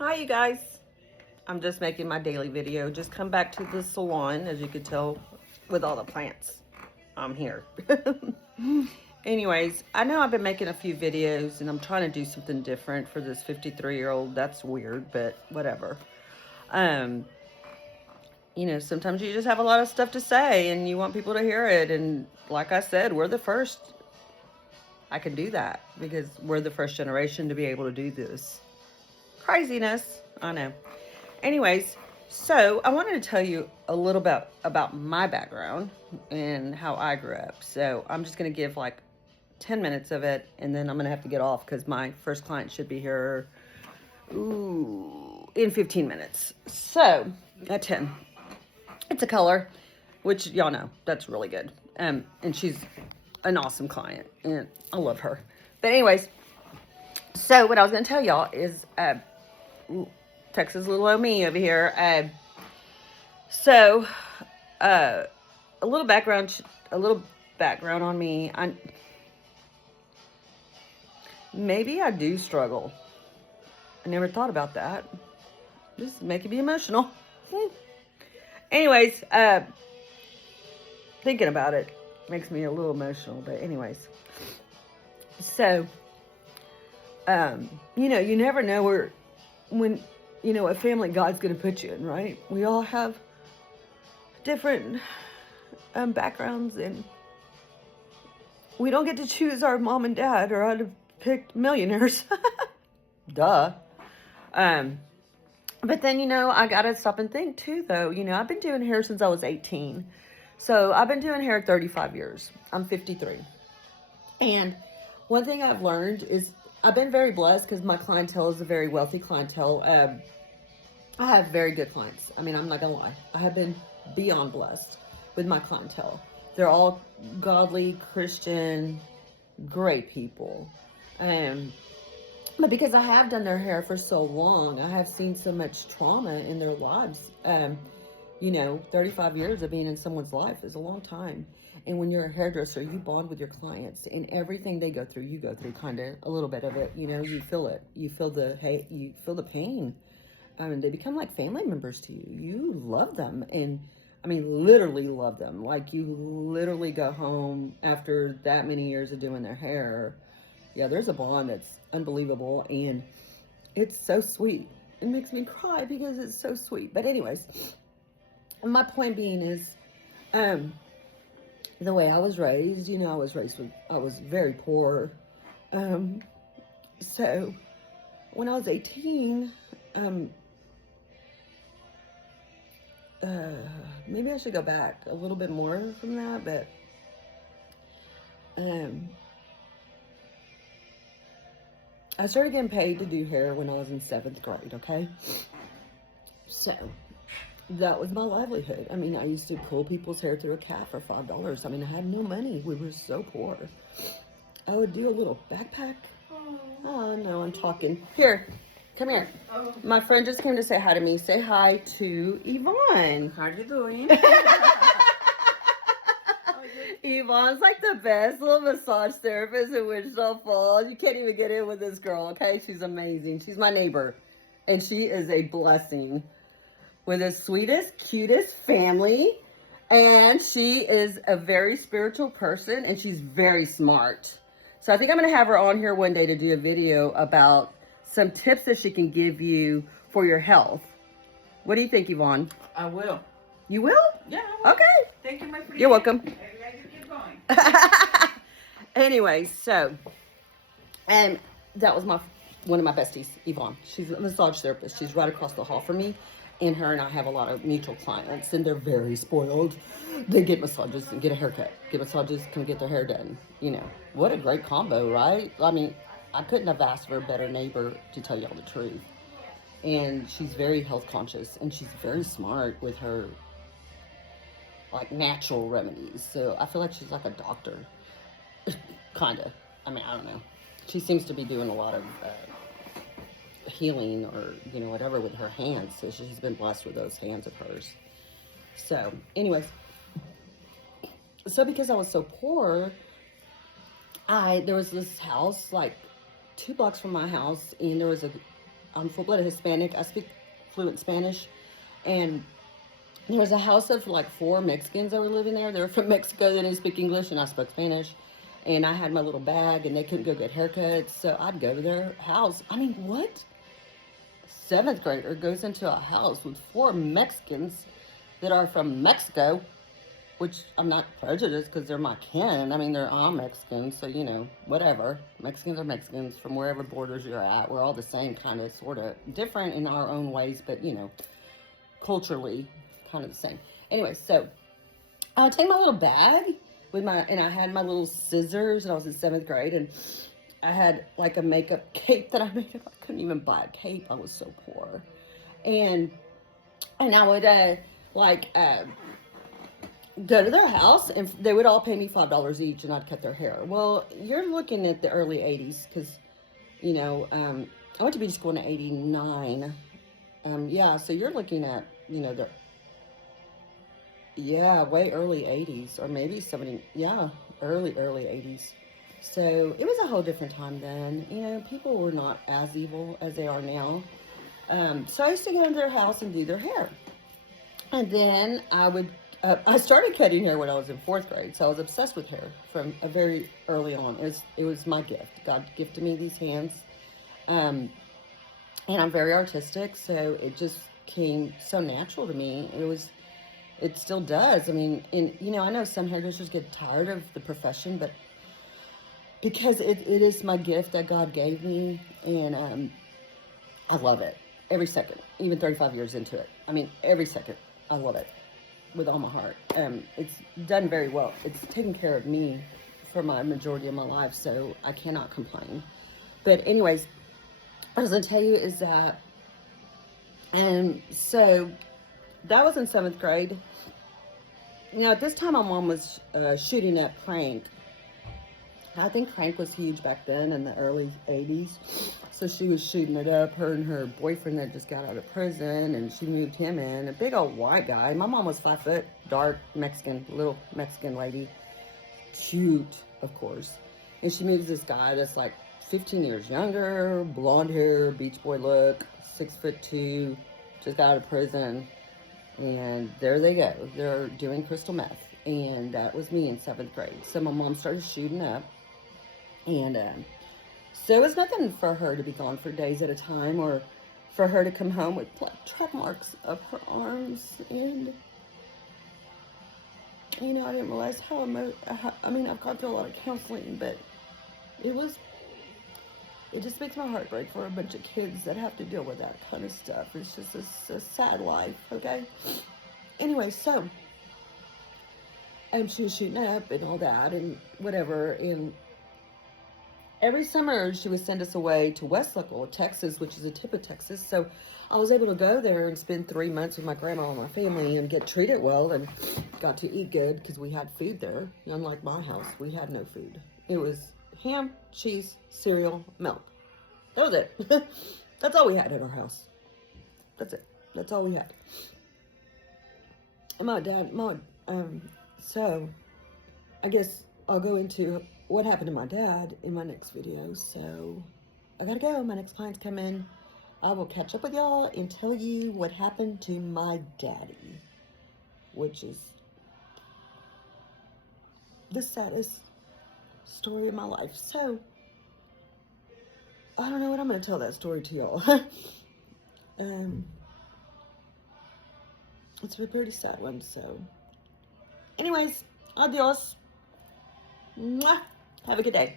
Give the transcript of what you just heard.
Hi you guys, I'm just making my daily video. Just come back to the salon, as you could tell with all the plants. I'm here. Anyways, I know I've been making a few videos and I'm trying to do something different for this 53-year-old. That's weird, but whatever. You know, sometimes you just have a lot of stuff to say and you want people to hear it. And like I said, we're the first. I can do that because we're the first generation to be able to do this. Craziness, I know. Anyways, so I wanted to tell you a little bit about my background and how I grew up. So I'm just going to give like 10 minutes of it, and then I'm going to have to get off because my first client should be here in 15 minutes. So at 10, it's a color, which y'all know, that's really good. And she's an awesome client, and I love her. But anyways, so what I was going to tell y'all is Texas little old me over here. So a little background on me. Maybe I do struggle. I never thought about that. This is making me emotional. Anyways, thinking about it makes me a little emotional. But anyways, so you know, you never know when you know, what family God's going to put you in, right? We all have different backgrounds, and we don't get to choose our mom and dad, or I'd have picked millionaires. Duh. But then, you know, I got to stop and think too, though. You know, I've been doing hair since I was 18. So I've been doing hair 35 years. I'm 53. And one thing I've learned is I've been very blessed because my clientele is a very wealthy clientele. I have very good clients. I mean, I'm not going to lie. I have been beyond blessed with my clientele. They're all godly, Christian, great people. But because I have done their hair for so long, I have seen so much trauma in their lives. You know, 35 years of being in someone's life is a long time. And when you're a hairdresser, you bond with your clients, and everything they go through, you go through kind of a little bit of it. You know, you feel it. You feel the hate. You feel the pain. They become like family members to you. You love them, and I mean, literally love them. Like, you literally go home after that many years of doing their hair. Yeah, there's a bond that's unbelievable, and it's so sweet. It makes me cry because it's so sweet. But anyways, my point being is, the way I was raised, you know, I was very poor. So when I was 18, maybe I should go back a little bit more from that, but, I started getting paid to do hair when I was in 7th grade, okay? So that was my livelihood. I mean, I used to pull people's hair through a cat for $5. I mean, I had no money. We were so poor. I would do a little backpack. Oh, no, I'm talking. Here, come here. Oh. My friend just came to say hi to me. Say hi to Yvonne. How you doing? Yvonne's like the best little massage therapist in Wichita Falls. You can't even get in with this girl, okay? She's amazing. She's my neighbor, and she is a blessing. With the sweetest, cutest family, and she is a very spiritual person, and she's very smart. So I think I'm going to have her on here one day to do a video about some tips that she can give you for your health. What do you think, Yvonne? I will. You will? Yeah, I will. Okay. Thank you, my friend. You're welcome. Keep going. Anyway, so, and that was one of my besties, Yvonne. She's a massage therapist. She's right across the hall from me. And her and I have a lot of mutual clients, and they're very spoiled. They get massages and get a haircut. Get massages, come get their hair done. You know, what a great combo, right? I mean, I couldn't have asked for a better neighbor, to tell y'all the truth. And she's very health conscious, and she's very smart with her, like, natural remedies. So I feel like she's like a doctor, kind of. I mean, I don't know. She seems to be doing a lot of healing, or you know, whatever, with her hands. So she's been blessed with those hands of hers. So anyways, so because I was so poor, there was this house like 2 blocks from my house, and there was a I'm full-blooded Hispanic. I speak fluent Spanish. And there was a house of like 4 Mexicans that were living there. They were from Mexico. They didn't speak English, and I spoke Spanish. And I had my little bag, and they couldn't go get haircuts. So I'd go to their house. I mean, what 7th grader goes into a house with 4 Mexicans that are from Mexico, which I'm not prejudiced because they're my kin. I mean, they're all Mexicans, so, you know, whatever. Mexicans are Mexicans from wherever borders you're at. We're all the same, kind of, sort of, different in our own ways, but, you know, culturally, kind of the same. Anyway, so I'll take my little bag with and I had my little scissors, and I was in 7th grade, and I had like a makeup cape that I made up. I couldn't even buy a cape. I was so poor. And I would, go to their house, and they would all pay me $5 each, and I'd cut their hair. Well, you're looking at the early 80s, because, you know, I went to beach school in 89. Yeah, so you're looking at, you know, way early 80s, or maybe 70, early 80s. So it was a whole different time then. You know, people were not as evil as they are now. So I used to go into their house and do their hair. And then I started cutting hair when I was in 4th grade, so I was obsessed with hair from a very early on. It was my gift. God gifted me these hands. And I'm very artistic, so it just came so natural to me. It still does. I mean, you know, I know some hairdressers get tired of the profession, but because it is my gift that God gave me, and I love it every second, even 35 years into it. I mean, every second, I love it with all my heart. It's done very well. It's taken care of me for my majority of my life, so I cannot complain. But anyways, what I was going to tell you is that, so that was in 7th grade. Now, at this time, my mom was shooting at Crank. I think Crank was huge back then in the early 80s. So she was shooting it up. Her and her boyfriend that just got out of prison, and she moved him in. A big old white guy. My mom was 5 foot, dark Mexican, little Mexican lady. Cute, of course. And she moves this guy that's like 15 years younger, blonde hair, beach boy look, 6'2", just got out of prison. And there they go. They're doing crystal meth. And that was me in 7th grade. So my mom started shooting up. And so it was nothing for her to be gone for days at a time, or for her to come home with like track marks up her arms. And, you know, I didn't realize how I mean, I've gone through a lot of counseling, but it just makes my heart break for a bunch of kids that have to deal with that kind of stuff. It's just a sad life, okay? Anyway, so she was shooting up and all that and whatever. And every summer she would send us away to Westlake, Texas, which is a tip of Texas. So I was able to go there and spend 3 months with my grandma and my family and get treated well, and got to eat good because we had food there. Unlike my house, we had no food. It was ham, cheese, cereal, milk. That was it. That's all we had in our house. That's it. That's all we had. So I guess I'll go into what happened to my dad in my next video. So I gotta go. My next client's come in. I will catch up with y'all and tell you what happened to my daddy, which is the saddest story of my life. So I don't know what I'm going to tell that story to y'all. It's a pretty sad one. So anyways, adios. Mwah. Have a good day.